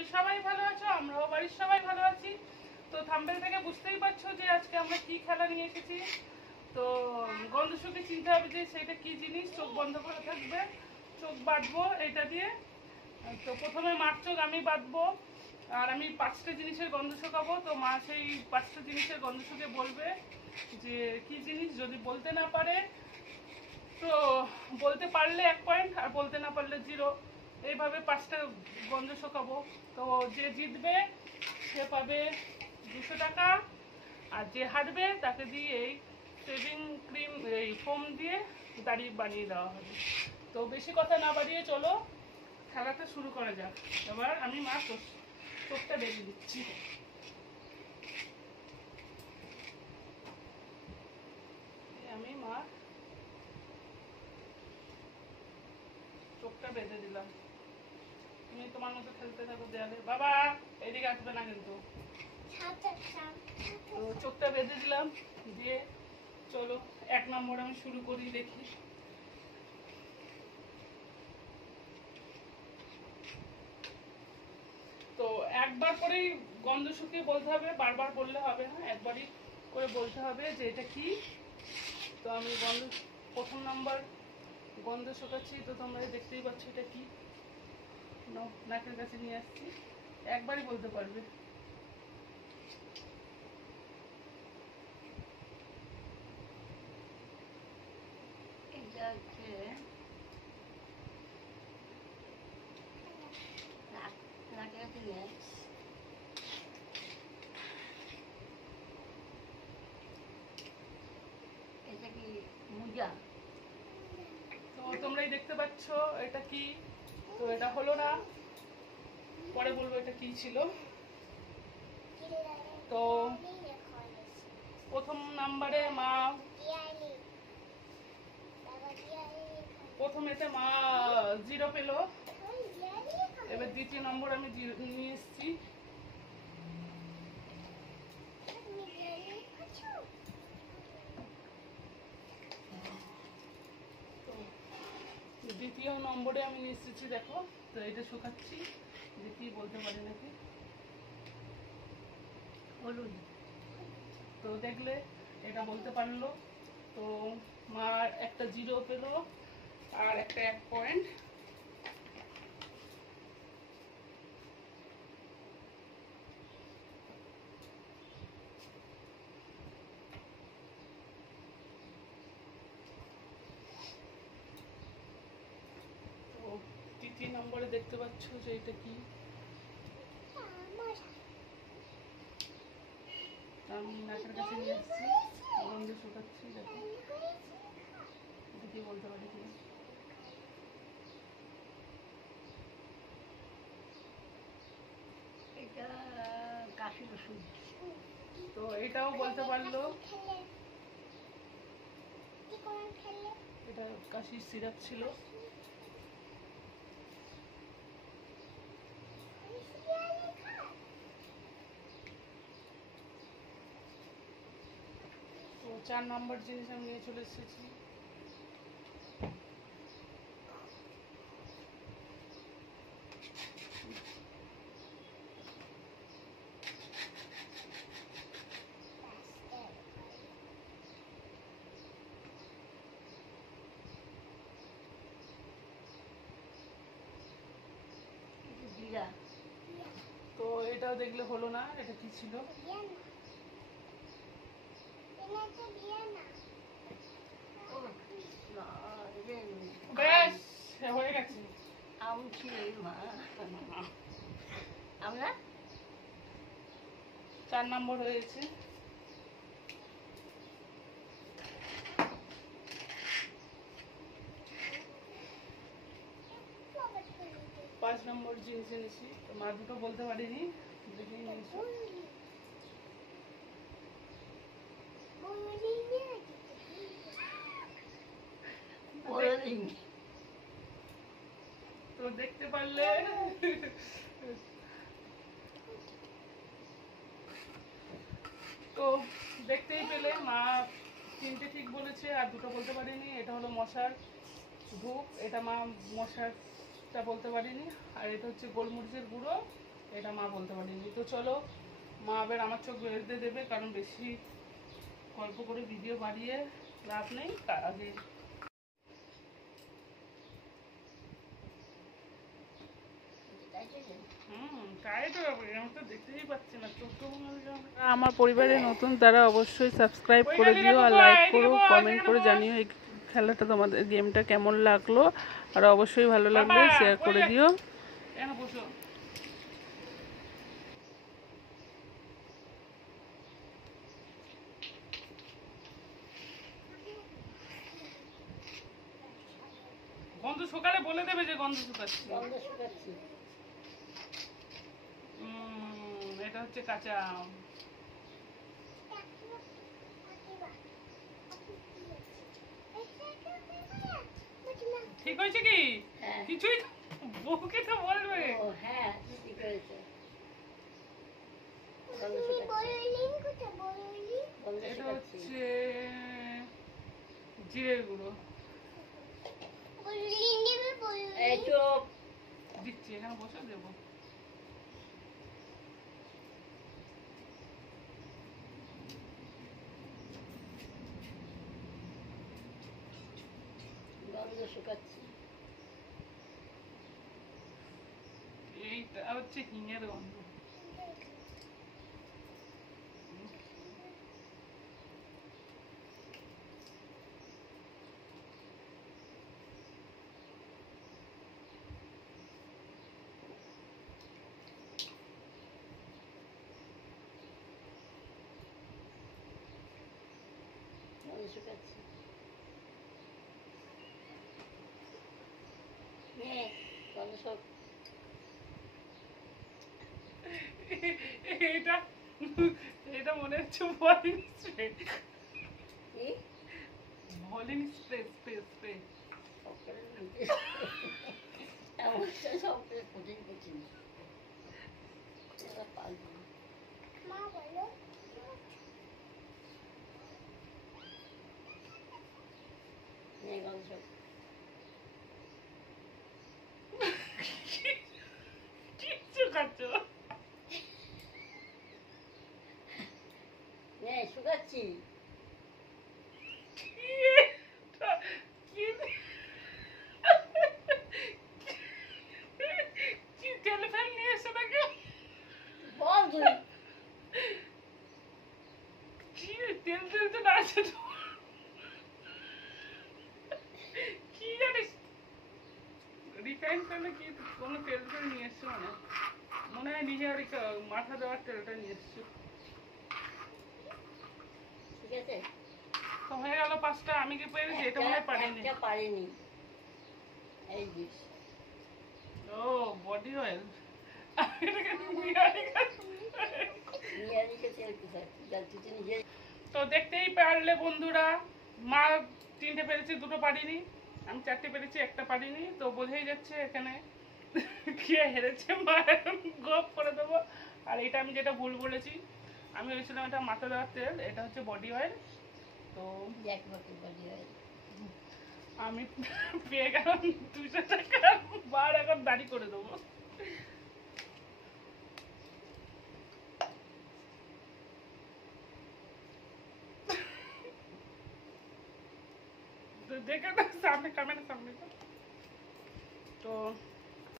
করি সবাই ভালো আছো, আমরাও বাড়ির সবাই ভালো আছি। তো থাম্বনেল থেকে বুঝতেই পারছো যে আজকে আমরা কি খেলা নিয়ে এসেছি। তো গন্ধ শুকে চিনতে হবে যে সেটা কি জিনিস। চোখ বন্ধ করে থাকবে, চোখ বাঁধবো এটা দিয়ে। তো প্রথমে মার চোখ আমি বাঁধবো, আর আমি 5টা জিনিসের গন্ধ শুকাবো। তো মা সেই 5টা জিনিসের গন্ধ শুকে বলবে যে কি জিনিস। যদি বলতে না পারে তো বলতে পারলে 1 পয়েন্ট, আর বলতে না পারলে 0। এইভাবে 5টা গন্ধ শুকাবো। তো যে জিতবে সে পাবে 200 টাকা, আর যে হারবে তাকে দিয়ে এই শেভিং ক্রিম এই ফোম দিয়ে দাড়ি বানিয়ে দেওয়া হবে। তো বেশি কথা না বাড়িয়ে চলো খেলাটা শুরু করা যাক। এবার আমি মা চোখটা বেঁধে দিচ্ছি। আমি মা চোখটা বেঁধে দিলাম। তুমি তোমার মতো খেলতে থাকো দেয়ালে। বাবা এদিকে আসবে না কিন্তু। তো চোখটা বেঁধে দিলাম, দিয়ে চলো 1 নম্বর আমি শুরু করি, দেখি। তো একবার করেই গন্ধ শুকিয়ে বলতে হবে, বারবার বললে হবে না, একবারই করে বলতে হবে যে এটা কি। তো আমি প্রথম নাম্বার গন্ধ শুকাচ্ছি। তো তোমরা দেখতেই পাচ্ছ এটা কি। নাকের কাছে নিয়ে আসছি, একবারই বলতে পারবে। এটা হচ্ছে নাকের কাছে নিয়ে এটা কি মোজা? তো তোমরাই দেখতে পাচ্ছ এটা কি। তো এটা হলো না, পরে বলবো এটা কি ছিল। তো প্রথম নাম্বারে মা এতে মা 0 পেল। এবার দ্বিতীয় নম্বর আমি নিয়ে এসছি। দ্বিতীয় নম্বরে আমি নিয়ে এসেছি, দেখো। তো এটা শুকাচ্ছি, দেখি বলতে পারি নাকি। হলুদ। তো দেখলে এটা বলতে পারলো। তো মার একটা 0 পেল, আর একটা 1 পয়েন্ট। তো তৃতীয় নম্বরে দেখতে পাচ্ছ যে এটা কি। আমি নাকের কাছে নিয়ে আসছি, গন্ধ শুকাচ্ছি, দেখো এটা কি বলতে পারি কি। এটা কাশির ওষুধ। তো এটাও বলতে পারলো, এটা কাশির সিরাপ ছিল। তো 4 নম্বর জিনিস আমি নিয়ে চলে এসেছি। জিরা। তো এটাও দেখলে হলো না, এটা কি ছিল। ব্যাস হয়ে গেছে। আম ছিল মা। আমরা 4 নম্বর হয়েছে। পাঁচ নম্বর জিনিস এনেছি। তো মা দুটো বলতে পারিনি, দেখে নিয়েছি। তো দেখতে পারলে তো দেখতেই পেলে মা 3টে ঠিক বলেছে, আর দুটো বলতে পারিনি। এটা হলো মশার ধূপ, এটা মা মশারটা বলতে পারিনি। আর এটা হচ্ছে গোলমরিচের গুঁড়ো, এটা মা বলতে পারিনি। তো চলো, মা আবার আমার চোখ বেঁধে দেবে, কারণ বেশি গল্প করে ভিডিও বাড়িয়ে লাভ নেই। আগে আমার পরিবারে নতুন, তারা অবশ্যই সাবস্ক্রাইব করে দিও আর লাইক করো, কমেন্ট করে জানিও এই খেলাটা তোমাদের, গেমটা কেমন লাগলো। আর অবশ্যই ভালো লাগলে শেয়ার করে দিও। গন্ধ সকালে বলে দেবে যে গন্ধ শুকাচ্ছি। এটা হচ্ছে কাঁচা আম। ঠিক হয়েছে কি? কিছুই বউকে তো বলবে। এটা হচ্ছে জিরের গুঁড়ো দিচ্ছি, এখানে বসে দেবো। এইটা হচ্ছে হিঙের গন্ধ। এটা এটা মনে হচ্ছে bowling spray. Bowling spray spray spray. কিচ্ছু খাচ্ছ শুকাচ্ছি। কি তেল ফেল নিয়ে এসে নাকি? বল তুই। কি তেল তেল তো না আছে তো। কি জানিস রিফাইন তেলে কি কোনো তেল ফেল নিয়ে এসছো? মনে হয় নিজে ওই মাথা দেওয়ার তেলটা নিয়ে এসছো। ঠিক আছে, তো হয়ে গেল 5টা। আমি কি পেরেছি? এটা মনে হয় পারিনি। পারিনি। এই যে ও বডি অয়েল। তো দেখতেই পারলে বন্ধুরা, মা 3টে পেরেছে, 2টো পারিনি। আমি 4টে পেরেছি, 1টা পারিনি। তো বোঝাই যাচ্ছে এখানে কে হেরেছে। মা গপ করে দেবো। আর এটা আমি যেটা ভুল বলেছি, আমি ভেবেছিলাম এটা মাথা দেওয়ার তেল, এটা হচ্ছে বডি অয়েল। তো আমি পেয়ে গেলাম 200 টাকা, বার এখন দাঁড়ি করে দেবো। দেখে তো সামনে, ক্যামেরার সামনে। তো